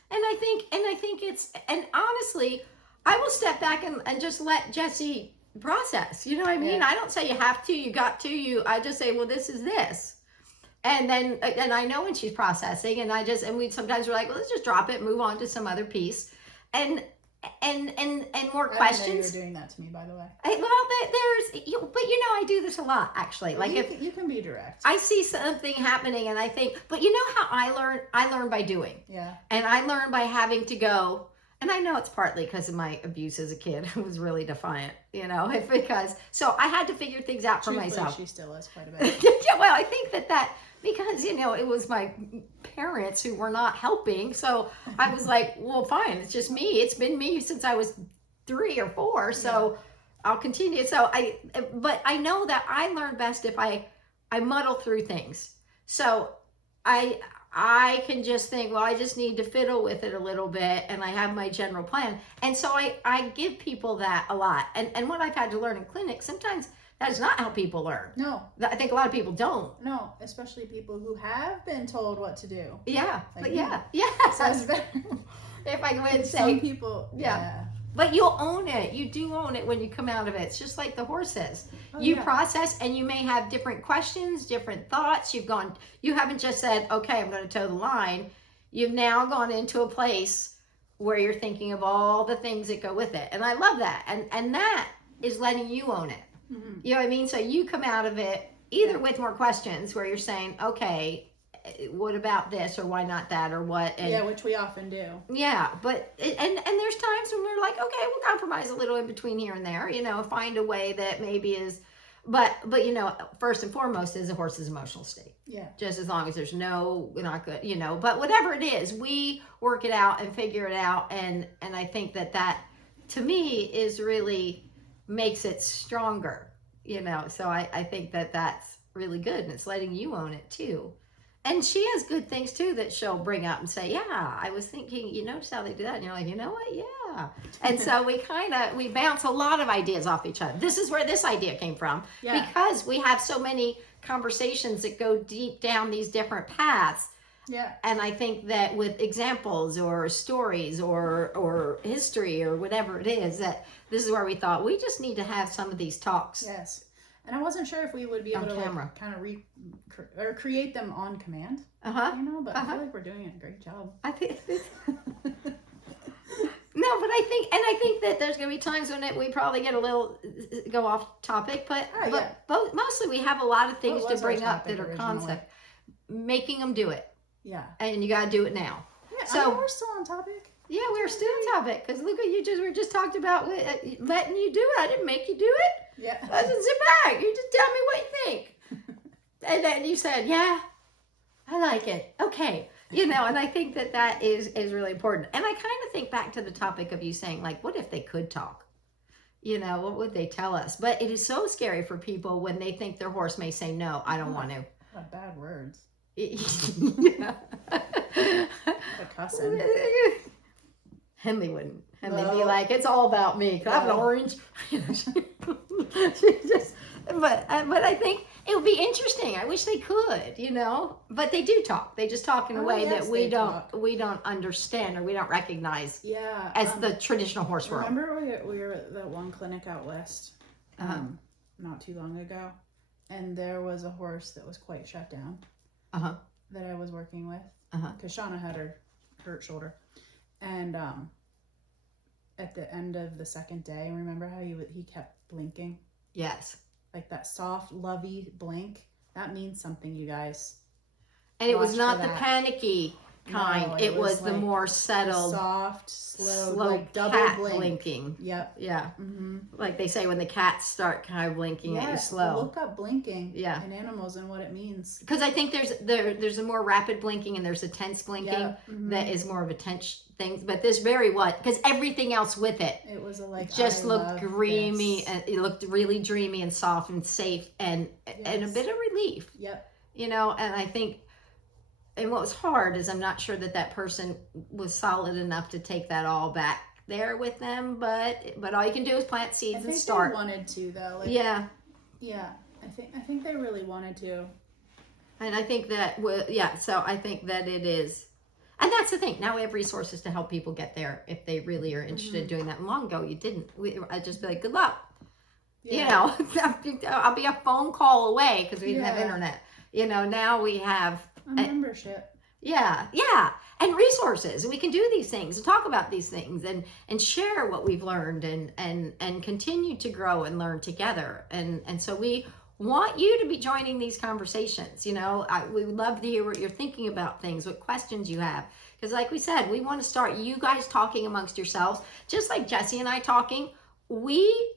And I think it's, and honestly, I will step back and just let Jessie process. You know what I mean? I don't say you have to, you got to, I just say, well, this is this. And then, and I know when she's processing, and we sometimes we're like, well, let's just drop it, move on to some other piece. And more questions. I know you were doing that to me, by the way. But I do this a lot, actually. Well, like you can be direct. I see something happening and I think, but you know how I learn? I learn by doing. Yeah. And I learn by having to go, and I know it's partly because of my abuse as a kid. I was really defiant, so I had to figure things out for myself. She still is quite a bit. Yeah, well, I think that because, it was my parents who were not helping. So I was like, well, fine, it's just me. It's been me since I was 3 or 4. So I'll continue. But I know that I learn best if I muddle through things. So I can just think, well, I just need to fiddle with it a little bit, and I have my general plan. And so I give people that a lot. And what I've had to learn in clinic, sometimes that is not how people learn. No. I think a lot of people don't. No, especially people who have been told what to do. Yeah. Like Yeah. So it's better. If I go ahead and say. Some people, But you'll own it. You do own it when you come out of it. It's just like the horses. You process, and you may have different questions, different thoughts. You haven't just said, okay, I'm going to toe the line. You've now gone into a place where you're thinking of all the things that go with it. And I love that. And that is letting you own it. Mm-hmm. You know what I mean? So you come out of it either with more questions where you're saying, okay, what about this, or why not that, or what? And, which we often do. Yeah, but and there's times when we're like, okay, we'll compromise a little in between here and there, find a way that maybe is, but first and foremost is a horse's emotional state. Yeah. Just as long as there's not good, but whatever it is, we work it out and figure it out, and I think that to me is really makes it stronger, so I think that's really good, and it's letting you own it too. And she has good things too that she'll bring up and say, yeah, I was thinking, you notice how they do that? And you're like, you know what? Yeah. And so we bounce a lot of ideas off each other. This is where this idea came from, because we have so many conversations that go deep down these different paths. Yeah. And I think that with examples or stories or history or whatever it is, that this is where we thought we just need to have some of these talks. Yes. And I wasn't sure if we would be able On to camera. like kind of create them on command, Uh-huh. you know, but I feel like we're doing a great job. I think no, but I think that there's going to be times when we probably get a little go off topic, but Oh, yeah. both mostly we have a lot of things What to was our bring up topic that are originally? concept, making them do it, Yeah. and you got to do it now. Yeah, So- I mean, we're still on topic. Yeah, we're still on topic because look at we just talked about letting you do it. I didn't make you do it. Yeah. I said, sit back. You just tell me what you think. And then you said, yeah, I like it. Okay. And I think that is really important. And I kind of think back to the topic of you saying, like, what if they could talk? What would they tell us? But it is so scary for people when they think their horse may say, no, I don't want to. What bad words. Yeah. Like cussing. Henley wouldn't. Henley'd be No. like, it's all about me because I have an No. orange. She just, but I think it would be interesting. I wish they could, but they do talk. They just talk in a Oh, way yes, that they talk. we don't understand or we don't recognize Yeah. as the traditional horse world. Remember we were at that one clinic out west not too long ago, and there was a horse that was quite shut down that I was working with because Shawna had her hurt shoulder, and at the end of the second day, remember how he kept blinking, Yes. like that soft lovey blink? That means something, you guys. And it was Watch not for the that. panicky kind. No, it was the like more settled, soft, slow, slow like double cat blink. blinking. Yep. Yeah. Mm-hmm. Like they say when the cats start kind of blinking at you slow. Look up blinking Yeah. in animals and what it means. Because I think there's a more rapid blinking and there's a tense blinking Yeah. Mhm. that is more of a tense thing. But this because everything else with it It was a like just I looked love dreamy this. and it looked really dreamy and soft and safe and a Yes. bit of relief. Yep. And I think, and what was hard is I'm not sure that person was solid enough to take that all back there with them, but all you can do is plant I seeds and think start. they wanted to though. Like, Yeah. Yeah. I think they really wanted to. And I think that, so I think that it is. And that's the thing. Now we have resources to help people get there if they really are interested in doing that. And long ago, you didn't. I'd just be like, good luck. Yeah. I'll be a phone call away because we didn't have Yeah. internet. Now we have. A membership. Yeah. And resources. We can do these things and talk about these things and share what we've learned and continue to grow and learn together. And so we want you to be joining these conversations. We would love to hear what you're thinking about things, what questions you have. Because like we said, we want to start you guys talking amongst yourselves, just like Jessie and I talking. We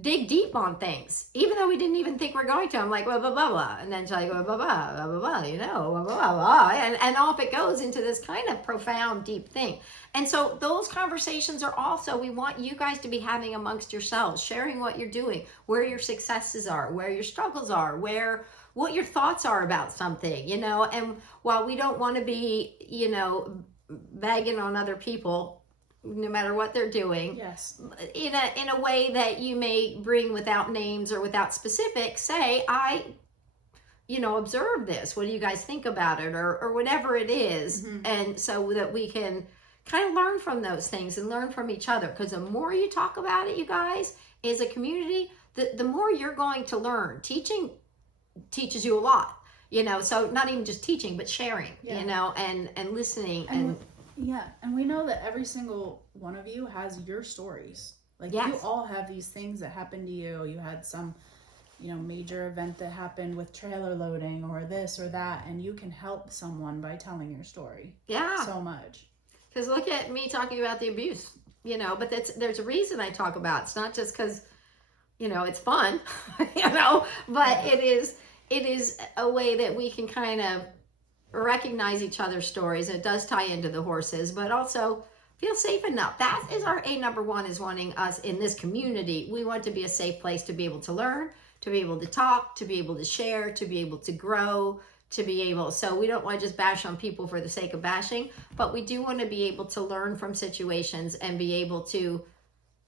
dig deep on things, even though we didn't even think we're going to. I'm like, blah, blah, blah, blah. And then she's like, blah, blah, blah, blah, blah, blah, blah, blah, blah, blah. And off it goes into this kind of profound, deep thing. And so those conversations are also, we want you guys to be having amongst yourselves, sharing what you're doing, where your successes are, where your struggles are, what your thoughts are about something, and while we don't want to be, bagging on other people, no matter what they're doing, Yes. in a way that you may bring without names or without specifics, say, I observe this. What do you guys think about it? Or whatever it is. Mhm. And so that we can kind of learn from those things and learn from each other. Because the more you talk about it, you guys, as a community, the more you're going to learn. Teaching teaches you a lot, so not even just teaching, but sharing, Yeah. and listening. And we know that every single one of you has your stories. Like Yes. you all have these things that happened to you. You had some, major event that happened with trailer loading or this or that, and you can help someone by telling your story. Yeah. So much. Because look at me talking about the abuse, but there's a reason I talk about it. It's not just because, it's fun, but it is a way that we can kind of recognize each other's stories. And it does tie into the horses, but also feel safe enough. That is our number one, is wanting us in this community. We want to be a safe place to be able to learn, to be able to talk, to be able to share, to be able to grow, so we don't want to just bash on people for the sake of bashing, but we do want to be able to learn from situations and be able to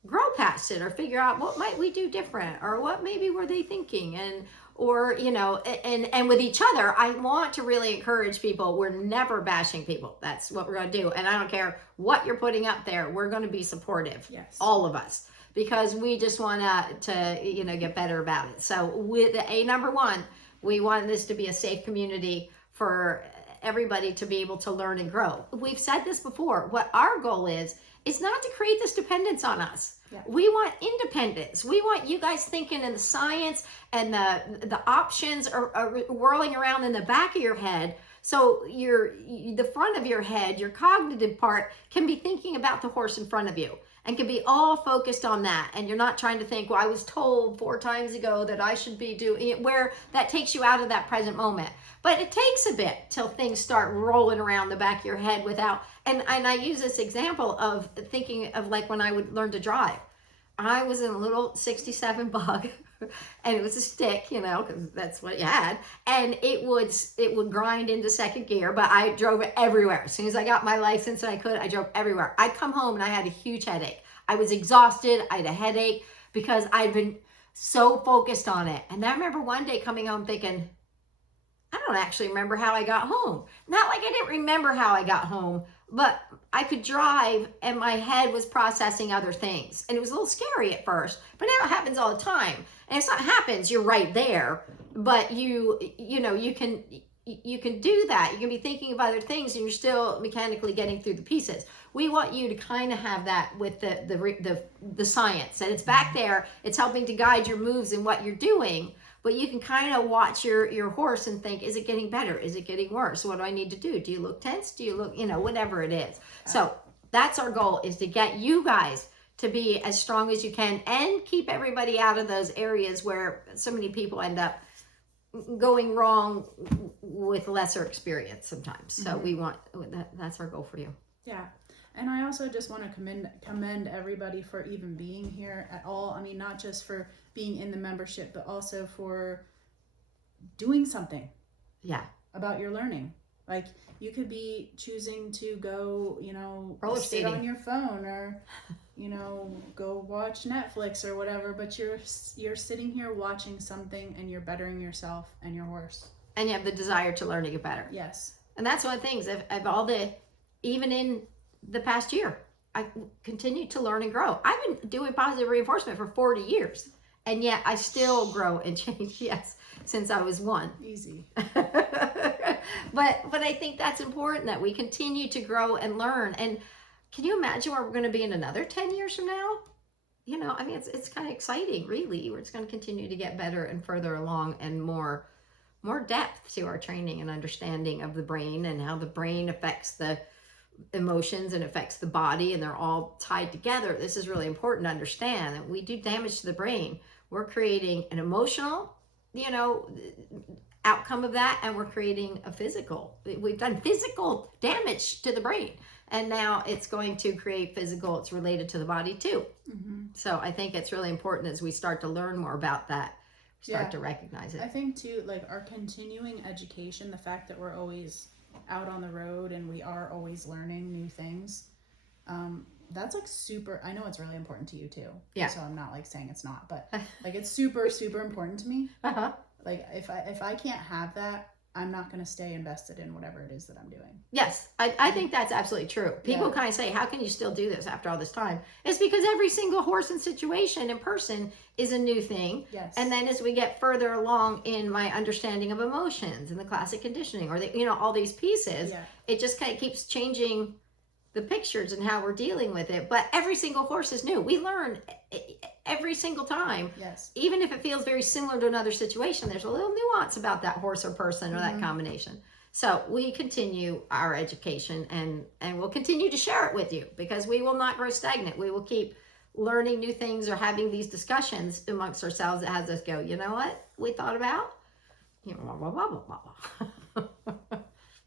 grow past it or figure out what might we do different or what maybe were they thinking and with each other. I want to really encourage people. We're never bashing people. That's what we're going to do. And I don't care what you're putting up there. We're going to be supportive. Yes. All of us. because we just want to get better about it. So with number one, we want this to be a safe community for everybody to be able to learn and grow. We've said this before. What our goal is not to create this dependence on us. Yeah. We want independence. We want you guys thinking in the science, and the options are whirling around in the back of your head. So the front of your head, your cognitive part, can be thinking about the horse in front of you and can be all focused on that. And you're not trying to think, well, I was told 4 times ago that I should be doing it, where that takes you out of that present moment. But it takes a bit till things start rolling around the back of your head without, and I use this example of thinking of like when I would learn to drive. I was in a little 67 Bug, and it was a stick, because that's what you had, and it would grind into second gear, but I drove it everywhere. As soon as I got my license and I drove everywhere. I'd come home and I had a huge headache. I was exhausted. I had a headache because I'd been so focused on it. And I remember one day coming home thinking, I don't actually remember how I got home. Not like I didn't remember how I got home, but I could drive and my head was processing other things. And it was a little scary at first, but now it happens all the time. And if something happens, you're right there. But you can do that. You can be thinking of other things and you're still mechanically getting through the pieces. We want you to kind of have that with the science. And it's back there. It's helping to guide your moves and what you're doing. But you can kind of watch your horse and think, is it getting better? Is it getting worse? What do I need to do? Do you look tense? Do you look, whatever it is. So that's our goal, is to get you guys to be as strong as you can and keep everybody out of those areas where so many people end up going wrong with lesser experience sometimes. So we want, that's our goal for you. Yeah. And I also just want to commend everybody for even being here at all. I mean, not just for being in the membership, but also for doing something. Yeah. About your learning. Like, you could be choosing to go, roller sit skating on your phone, or, go watch Netflix or whatever, but you're sitting here watching something and you're bettering yourself and your horse. And you have the desire to learn to get better. Yes. And that's one of the things, even in the past year, I continue to learn and grow. I've been doing positive reinforcement for 40 years, and yet I still grow and change, yes, since I was 1. Easy. But I think that's important, that we continue to grow and learn. And can you imagine where we're going to be in another 10 years from now? It's kind of exciting, really, where it's going to continue to get better and further along, and more depth to our training and understanding of the brain and how the brain affects the emotions and affects the body, and they're all tied together. This is really important to understand, that we do damage to the brain. We're creating an emotional, outcome of that, and we're creating a physical. We've done physical damage to the brain, and now it's going to create physical. It's related to the body too. Mm-hmm. So I think it's really important, as we start to learn more about that, start to recognize it. I think too, like, our continuing education, the fact that we're always out on the road and we are always learning new things, that's like super, I know it's really important to you too. Yeah. So I'm not like saying it's not, but like, it's super, super important to me. Uh-huh. Like, if I can't have that, I'm not going to stay invested in whatever it is that I'm doing. Yes, I think that's absolutely true. People kind of say, how can you still do this after all this time? It's because every single horse and situation and person is a new thing. Yes. And then as we get further along in my understanding of emotions and the classic conditioning, or all these pieces, it just kind of keeps changing the pictures and how we're dealing with it. But every single horse is new. We learn every single time. Yes. Even if it feels very similar to another situation, there's a little nuance about that horse or person or that combination. So we continue our education, and we'll continue to share it with you, because we will not grow stagnant. We will keep learning new things or having these discussions amongst ourselves that has us go, you know what we thought about? Blah, blah, blah, blah, blah.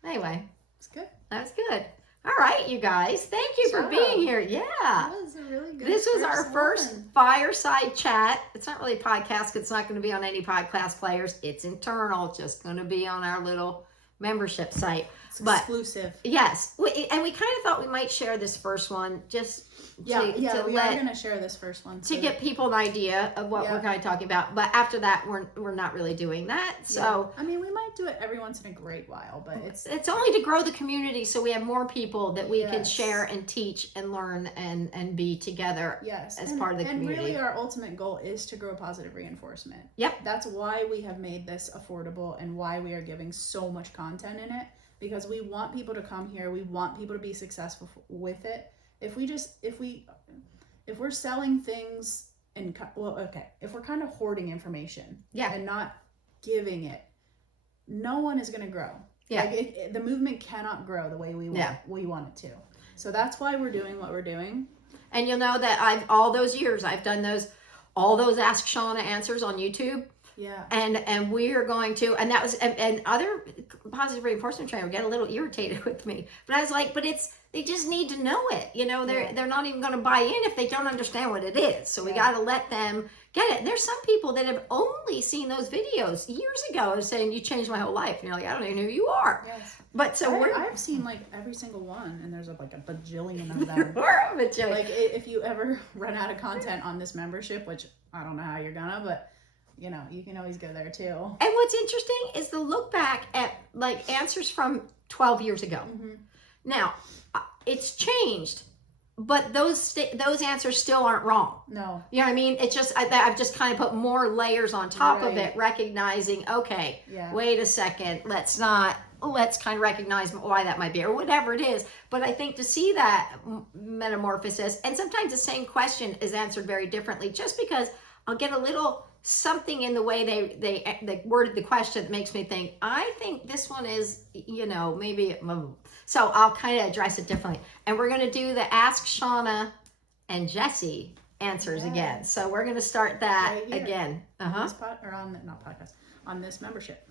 Anyway. It's good. That's good. All right, you guys. Thank you for being here. Yeah. That was a really good This was our first fireside chat. It's not really a podcast. It's not going to be on any podcast players. It's internal. Just going to be on our little membership site. It's But exclusive. yes, and we kind of thought we might share this first one just We are going to share this first one. To get people an idea of what we're kind of talking about. But after that, we're not really doing that. So I mean, we might do it every once in a great while, but it's only to grow the community so we have more people that we can share and teach and learn and be together as part of the community. And really our ultimate goal is to grow positive reinforcement. Yep. That's why we have made this affordable and why we are giving so much content in it, because we want people to come here. We want people to be successful with it. If we're selling things if we're kind of hoarding information and not giving it, no one is going to grow. The movement cannot grow the way we want it to. So that's why we're doing what we're doing. And you'll know that all those years I've done all those Ask Shawna answers on YouTube. Yeah. And we are going to, and that was, and other positive reinforcement trainers get a little irritated with me, but I was like, they just need to know it. They're not even going to buy in if they don't understand what it is. So we got to let them get it. There's some people that have only seen those videos years ago saying, you changed my whole life. And you're like, I don't even know who you are. Yes. But so I've seen like every single one, and there's like a bajillion of them. Like if you ever run out of content on this membership, which I don't know how you're gonna, but you can always go there too. And what's interesting is the look back at like answers from 12 years ago. Mm-hmm. Now, it's changed, but those answers still aren't wrong. No. You know what I mean? It's just, I've just kind of put more layers on top of it, recognizing, okay, wait a second, let's kind of recognize why that might be, or whatever it is. But I think to see that metamorphosis, and sometimes the same question is answered very differently, just because I'll get a little something in the way they worded the question that makes me think, I think this one is, maybe, so I'll kind of address it differently. And we're going to do the Ask Shawna and Jessie answers again. So we're going to start that again. On this on this membership.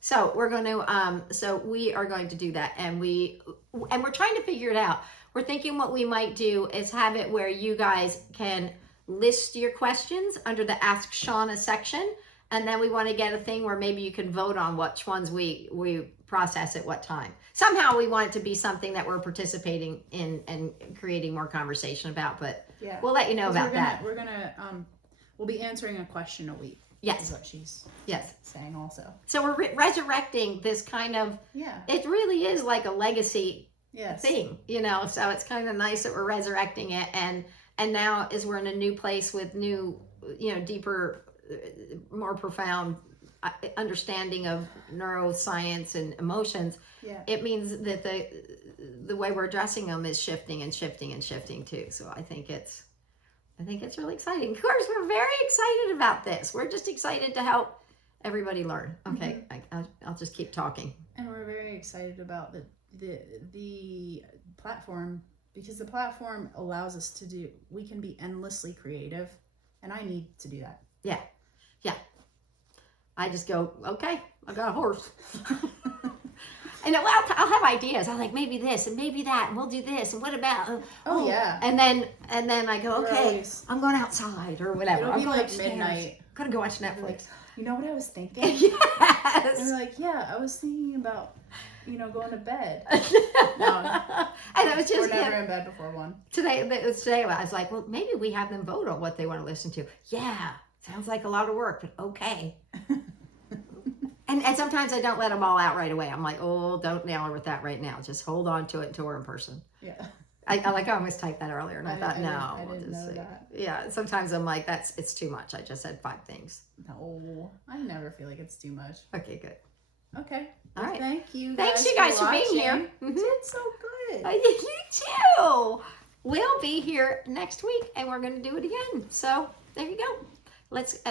So we're going to, we are going to do that, and we're trying to figure it out. We're thinking what we might do is have it where you guys can list your questions under the Ask Shawna section, and then we want to get a thing where maybe you can vote on which ones we process at what time. Somehow we want it to be something that we're participating in and creating more conversation about, but we'll let you know about that. We'll be answering a question a week. Yes. Is what she's saying also. So we're resurrecting this kind of, it really is like a legacy thing, so it's kind of nice that we're resurrecting it, and now as we're in a new place with new, deeper, more profound understanding of neuroscience and emotions, it means that the way we're addressing them is shifting and shifting and shifting too. So I think it's really exciting. Of course, we're very excited about this. We're just excited to help everybody learn. Okay, I'll just keep talking. And we're very excited about the platform, because the platform allows us we can be endlessly creative, and I need to do that. Yeah. I just go, okay, I got a horse. And I'll have ideas. I'm like, maybe this and maybe that, and we'll do this, and what about? And then I go, okay, I'm going outside or whatever. It'll I'm be going like upstairs. midnight. Gotta go watch Netflix. You know what I was thinking? Yes. And we're like, I was thinking about, going to bed. No. And it was just, we're never in bed before 1. Today I was like, well, maybe we have them vote on what they want to listen to. Yeah, sounds like a lot of work, but okay. And sometimes I don't let them all out right away. I'm like, oh, don't nail her with that right now. Just hold on to it until we're in person. Yeah. I almost typed that earlier, and I thought, I didn't know that. Yeah, sometimes I'm like, it's too much. I just said 5 things. No, I never feel like it's too much. Okay, good. Okay. All right. Thank you. Thanks, you guys, for being here. Mm-hmm. You did so good. You too. We'll be here next week, and we're going to do it again. So there you go.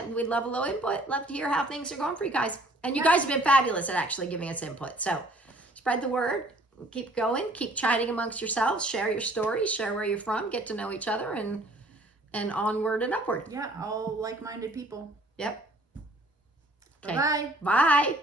We'd love a little input. Love to hear how things are going for you guys. And you guys have been fabulous at actually giving us input. So spread the word. Keep going. Keep chatting amongst yourselves. Share your stories. Share where you're from. Get to know each other, and onward and upward. Yeah, all like-minded people. Yep. Okay. Bye. Bye.